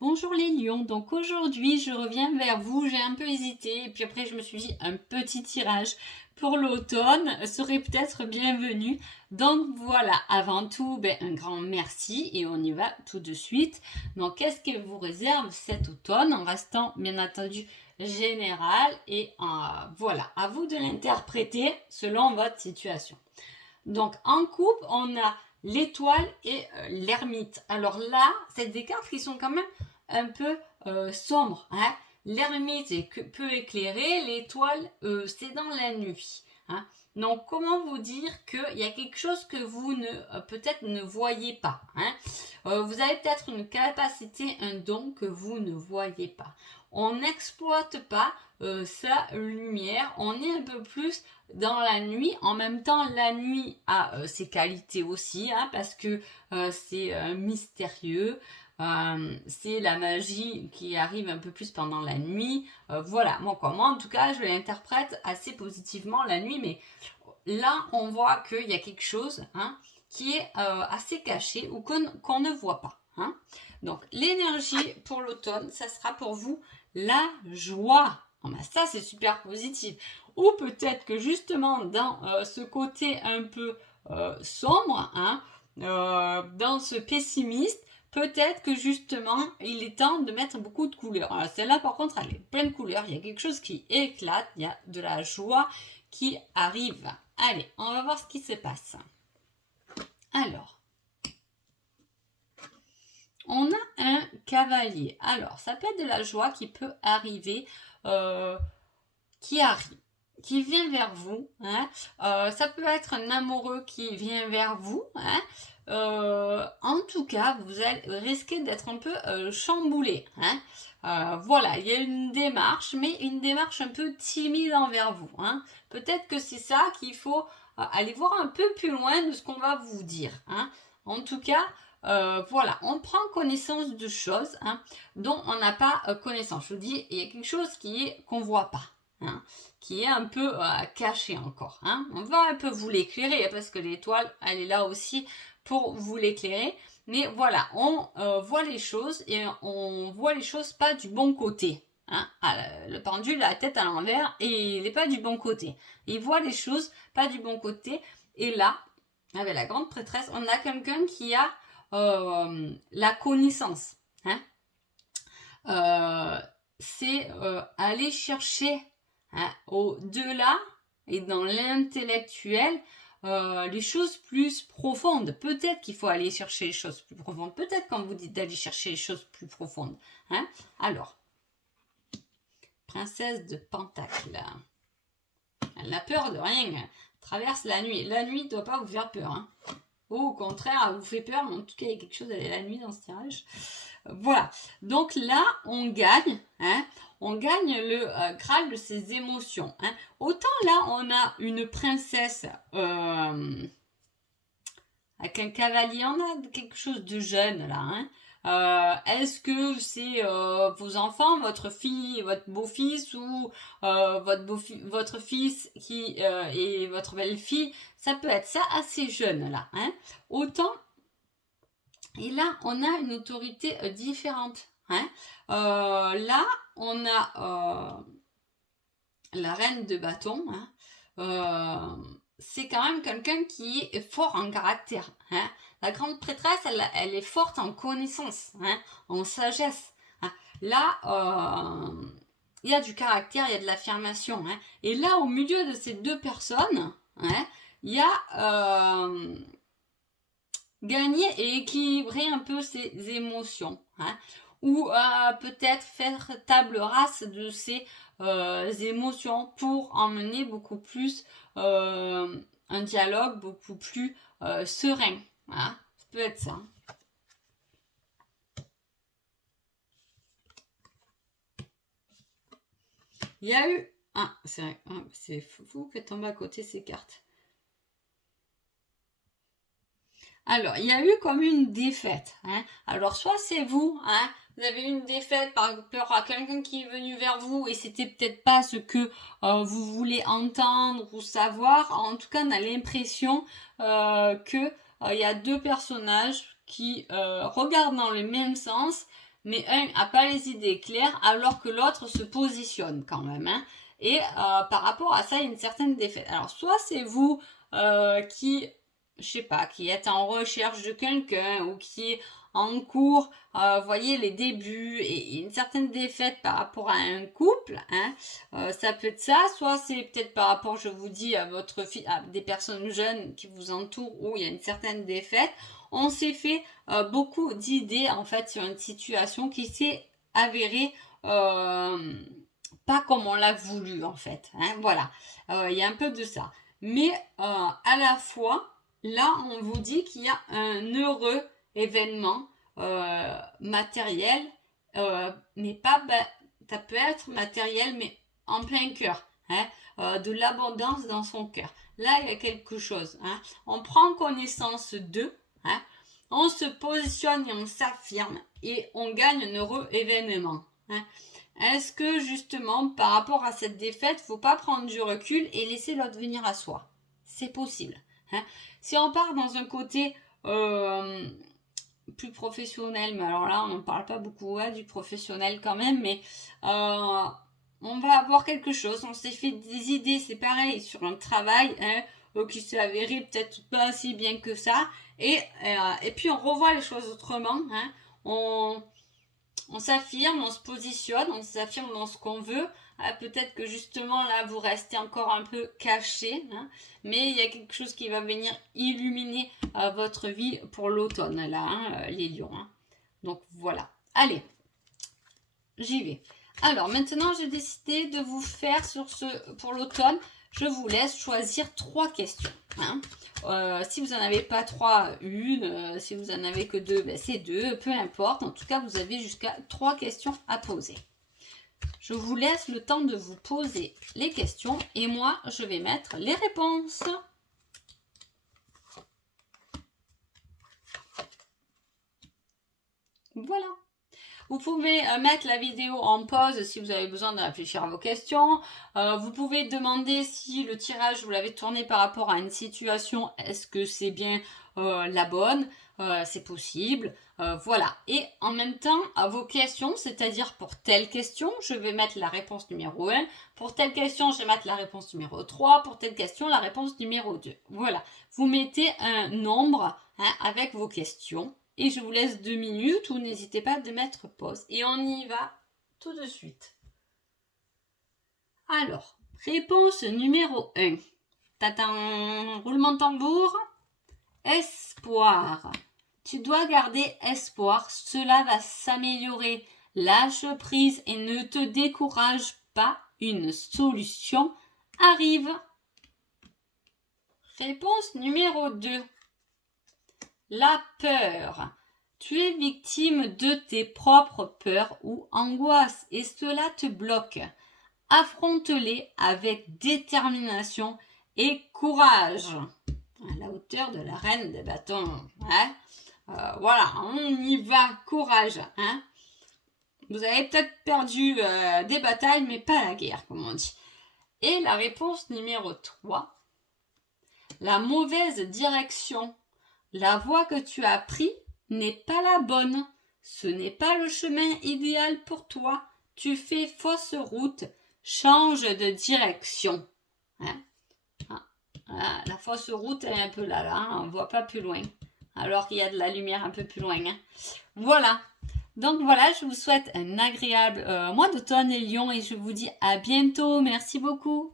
Bonjour les lions, donc aujourd'hui je reviens vers vous, j'ai un peu hésité et puis après je me suis dit un petit tirage pour l'automne serait peut-être bienvenu. Donc voilà, avant tout un grand merci et on y va tout de suite. Donc qu'est-ce que vous réserve cet automne en restant bien entendu général et voilà, à vous de l'interpréter selon votre situation. Donc en coupe, on a l'étoile et l'ermite. Alors là, c'est des cartes qui sont quand même un peu sombres. Hein. L'ermite est peu éclairé, l'étoile, c'est dans la nuit. Hein. Donc comment vous dire qu'il y a quelque chose que vous ne peut-être ne voyez pas. Hein. Vous avez peut-être une capacité, un don que vous ne voyez pas. On n'exploite pas sa lumière, on est un peu plus dans la nuit. En même temps, la nuit a ses qualités aussi, hein, parce que c'est mystérieux. C'est la magie qui arrive un peu plus pendant la nuit. Voilà, moi en tout cas, je l'interprète assez positivement la nuit, mais là, on voit qu'il y a quelque chose hein, qui est assez caché ou qu'on ne voit pas. Hein. Donc, l'énergie pour l'automne, ça sera pour vous la joie. Oh, ben ça, c'est super positif. Ou peut-être que justement, dans ce côté un peu sombre, hein, dans ce pessimiste, peut-être que justement, il est temps de mettre beaucoup de couleurs. Alors, celle-là, par contre, elle est pleine de couleurs. Il y a quelque chose qui éclate. Il y a de la joie qui arrive. Allez, on va voir ce qui se passe. Alors, on a un cavalier. Alors, ça peut être de la joie qui peut arriver, qui arrive, qui vient vers vous. Hein. Ça peut être un amoureux qui vient vers vous. Hein. En tout cas, vous allez risquer d'être un peu chamboulé. Hein. Voilà, il y a une démarche, mais une démarche un peu timide envers vous. Hein. Peut-être que c'est ça qu'il faut aller voir un peu plus loin de ce qu'on va vous dire. Hein. En tout cas, voilà, on prend connaissance de choses hein, dont on n'a pas connaissance. Je vous dis, il y a quelque chose qu'on voit pas. Hein, qui est un peu caché encore. Hein. On va un peu vous l'éclairer parce que l'étoile, elle est là aussi pour vous l'éclairer. Mais voilà, on voit les choses et on voit les choses pas du bon côté. Hein. Le pendule a la tête à l'envers et il n'est pas du bon côté. Il voit les choses pas du bon côté. Et là, avec la grande prêtresse, on a quelqu'un qui a la connaissance. Hein. C'est aller chercher hein, au-delà et dans l'intellectuel les choses plus profondes. Peut-être qu'il faut aller chercher les choses plus profondes. Peut-être quand vous dites d'aller chercher les choses plus profondes. Hein. Alors, princesse de Pentacle. Elle n'a peur de rien. Elle traverse la nuit. La nuit ne doit pas vous faire peur. Hein. Au contraire, elle vous fait peur, mais en tout cas, il y a quelque chose avec la nuit dans ce tirage. Voilà. Donc là, on gagne. Hein, on gagne le Graal de ses émotions. Hein. Autant là, on a une princesse avec un cavalier. On a quelque chose de jeune là. Hein. Est-ce que c'est vos enfants, votre fille, votre beau-fils ou votre fils qui et votre belle-fille? Ça peut être ça assez jeune là. Hein. Autant et là, on a une autorité différente. Hein. Là, on a la reine de bâton. Hein. C'est quand même quelqu'un qui est fort en caractère. Hein. La grande prêtresse, elle est forte en connaissance, hein, en sagesse. Hein. Là, il y a du caractère, il y a de l'affirmation. Hein. Et là, au milieu de ces deux personnes, hein, il y a gagner et équilibrer un peu ses émotions. Hein, ou peut-être faire table rase de ses émotions pour emmener beaucoup plus un dialogue beaucoup plus serein. Voilà, ça peut être ça. Il y a eu... Ah, c'est vrai. Ah, c'est fou que tombe à côté ces cartes. Alors, il y a eu comme une défaite. Hein. Alors, soit c'est vous, hein, vous avez eu une défaite par rapport à quelqu'un qui est venu vers vous et c'était peut-être pas ce que vous voulez entendre ou savoir. En tout cas, on a l'impression que il y a deux personnages qui regardent dans le même sens, mais un n'a pas les idées claires alors que l'autre se positionne quand même. Hein. Et par rapport à ça, il y a une certaine défaite. Alors, soit c'est vous qui, je sais pas, qui êtes en recherche de quelqu'un ou qui est en cours, voyez les débuts et une certaine défaite par rapport à un couple, hein, ça peut être ça, soit c'est peut-être par rapport, je vous dis, à votre fille, à des personnes jeunes qui vous entourent où il y a une certaine défaite. On s'est fait beaucoup d'idées en fait sur une situation qui s'est avérée pas comme on l'a voulu en fait. Hein, voilà, il y a un peu de ça. Mais à la fois, là, on vous dit qu'il y a un heureux événement matériel, mais pas, ça peut être matériel, mais en plein cœur, hein, de l'abondance dans son cœur. Là, il y a quelque chose. Hein. On prend connaissance d'eux, hein, on se positionne et on s'affirme et on gagne un heureux événement. Hein. Est-ce que justement, par rapport à cette défaite, il ne faut pas prendre du recul et laisser l'autre venir à soi? C'est possible. Hein. Si on part dans un côté plus professionnel, mais alors là, on n'en parle pas beaucoup du professionnel quand même, mais on va avoir quelque chose. On s'est fait des idées, c'est pareil, sur un travail qui s'est avéré peut-être pas si bien que ça. Et puis, on revoit les choses autrement. Hein. On s'affirme, on se positionne, on s'affirme dans ce qu'on veut. Peut-être que justement là vous restez encore un peu caché, hein, mais il y a quelque chose qui va venir illuminer votre vie pour l'automne là, hein, les lions. Hein. Donc voilà. Allez, j'y vais. Alors maintenant j'ai décidé de vous faire pour l'automne. Je vous laisse choisir 3 questions. Hein. Si vous n'en avez pas 3, une. Si vous n'en avez que 2, c'est 2. Peu importe. En tout cas, vous avez jusqu'à 3 questions à poser. Je vous laisse le temps de vous poser les questions et moi, je vais mettre les réponses. Voilà. Vous pouvez mettre la vidéo en pause si vous avez besoin de réfléchir à vos questions. Vous pouvez demander si le tirage, vous l'avez tourné par rapport à une situation, est-ce que c'est bien la bonne? C'est possible. Voilà. Et en même temps, à vos questions, c'est-à-dire pour telle question, je vais mettre la réponse numéro 1. Pour telle question, je vais mettre la réponse numéro 3. Pour telle question, la réponse numéro 2. Voilà. Vous mettez un nombre avec vos questions. Et je vous laisse 2 minutes ou n'hésitez pas de mettre pause. Et on y va tout de suite. Alors, réponse numéro 1. Tatan, roulement de tambour. Espoir. Tu dois garder espoir. Cela va s'améliorer. Lâche prise et ne te décourage pas. Une solution arrive. Réponse numéro 2. La peur. Tu es victime de tes propres peurs ou angoisses et cela te bloque. Affronte-les avec détermination et courage. À la hauteur de la reine des bâtons. Hein. Voilà, on y va, courage. Hein. Vous avez peut-être perdu des batailles, mais pas la guerre, comme on dit. Et la réponse numéro 3. La mauvaise direction. La voie que tu as prise n'est pas la bonne. Ce n'est pas le chemin idéal pour toi. Tu fais fausse route. Change de direction. Hein? Voilà, la fausse route, elle est un peu là, hein, on ne voit pas plus loin. Alors qu'il y a de la lumière un peu plus loin. Hein? Voilà. Donc voilà, je vous souhaite un agréable mois d'automne les lions et je vous dis à bientôt. Merci beaucoup.